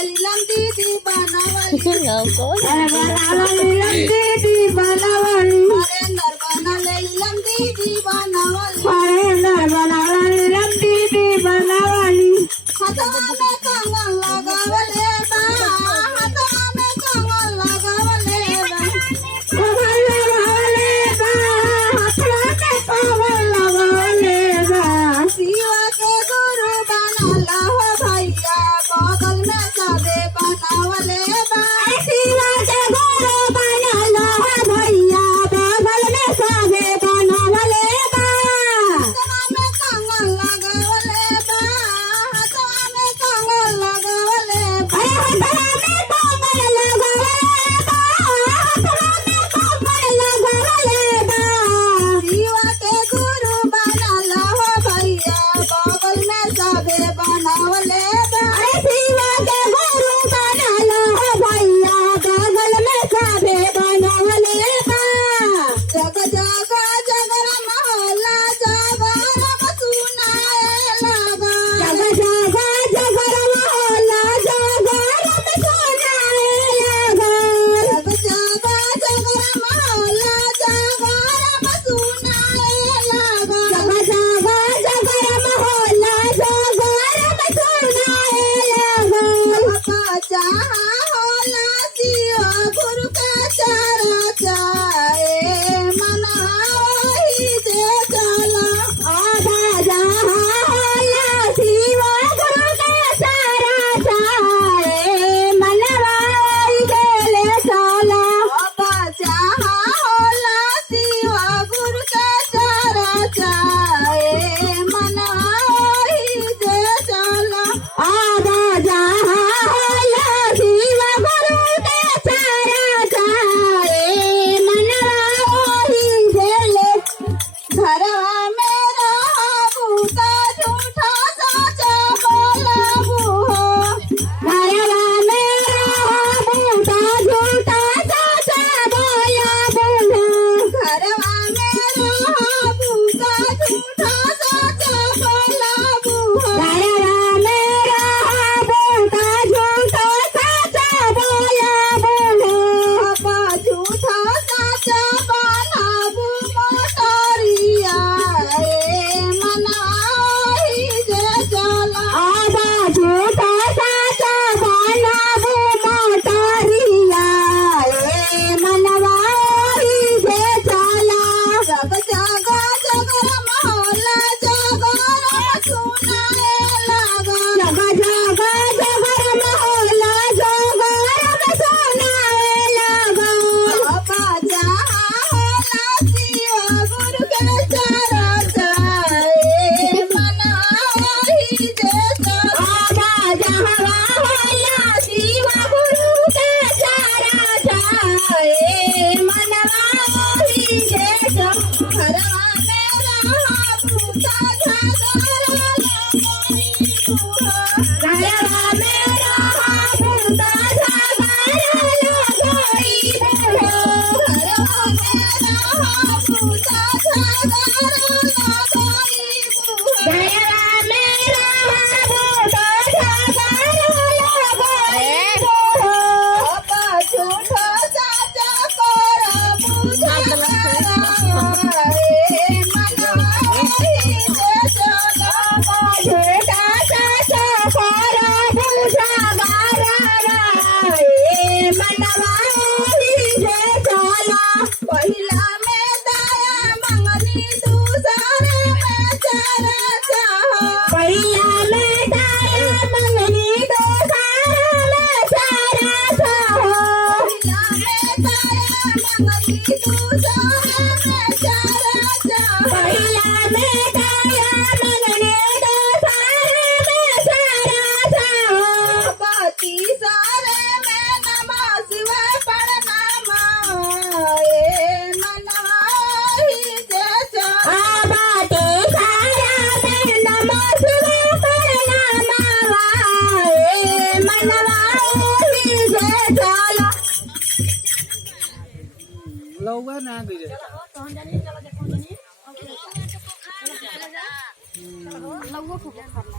लीलम दीदी बनावली दीदी बनावली हरेंदर बनाले लीलम दीदी बनावली हरेंदर बनावली दीदी बनावली हाथवा में कंगन लगावले बा हाथवा में कंगन लगावले बा शिवा के गुरु बनाला हो भैया बगल में सबे बनावले बा शिवा के गुरु बनाला हो भैया बगल में सबे बनावले बा हाथवा में कंगन लगावले बा हाथवा में कंगन लगावले बा हाथवा में कंगन लगावले बा हाथवा में कंगन लगावले बा शिवा के गुरु बनाला हो भैया बगल में सबे बनावले बा शिवा के गुरु बनाला हो भैया बगल में सबे बनावले बा जग जग जगरा महला जगरम सुनाए लगा जग जग जगर महला जगरम सुनाए लगा जग जग जगरा महला जगरम सुनाए लगा जग जग जगर महला जगरम सुनाए लगा बच्चा होला सिया गुरु का चारा चाए मना वही जे चला आधा जहाला शिवा गुरु के सारा चाहे मनवा गेले साला बच्चा होला सिया गुरु का चारा चाए मना वही जे चला आधा जहाला शिवा गुरु के सारा चाहे मनवा गेले घरवा में रहबूता झूठा साचा बोलबू हो घरवा में रहबूता झूठा साचा बोला बोलो घरवा में रहबूता झूठा साचा बोलबू हो घरवा में रहबूता झूठा साचा बोला बोलो बाबा झूठा साचा बनाबू मोटरिया मना वही जे चला आबा झूठा साचा बनाबू मोटरिया मनवा ओही जे चला जग जग जगर महला जगरम सुनाए लगा जग जग जगर महला जगरम सुनाए लगा बच्चा होला शिवा गुरु के चारा चाए मना वही जे चला आबा जहवा होला शिवा गुरु के चारा चाहे मनवा ओही जे चला घरवा में रहबूता झगड़ा लगई बुहा घरवा में रहबूता झगड़ा लगई बुढ़ो घरवा में रहबूता झगड़ा लगई बुहा घरवा में रहबूता झगड़ा लगई बुढ़ो बाबा झूठा साचा कोरा बुझा मना वही जे चला झूठा साचा कोरा बुझा गारा मनवा ओही जे चला पहिला में दया मंगनी दूसरे में चरा चाह पहिला में दया मंगनी दोसारा में सारा चाहो पहिला में दया मंगनी दूसरे में चरा चाह पहिला में दया मंगनी दोसारा में सारा चाहो बाती सारे में नमा शिवा प्रणामा मना वही जे चला आबाते सारा में नमः शिवाय प्रणामा मनवा ओही जे चला लौगा ना गई लवकर खूप खाल्ला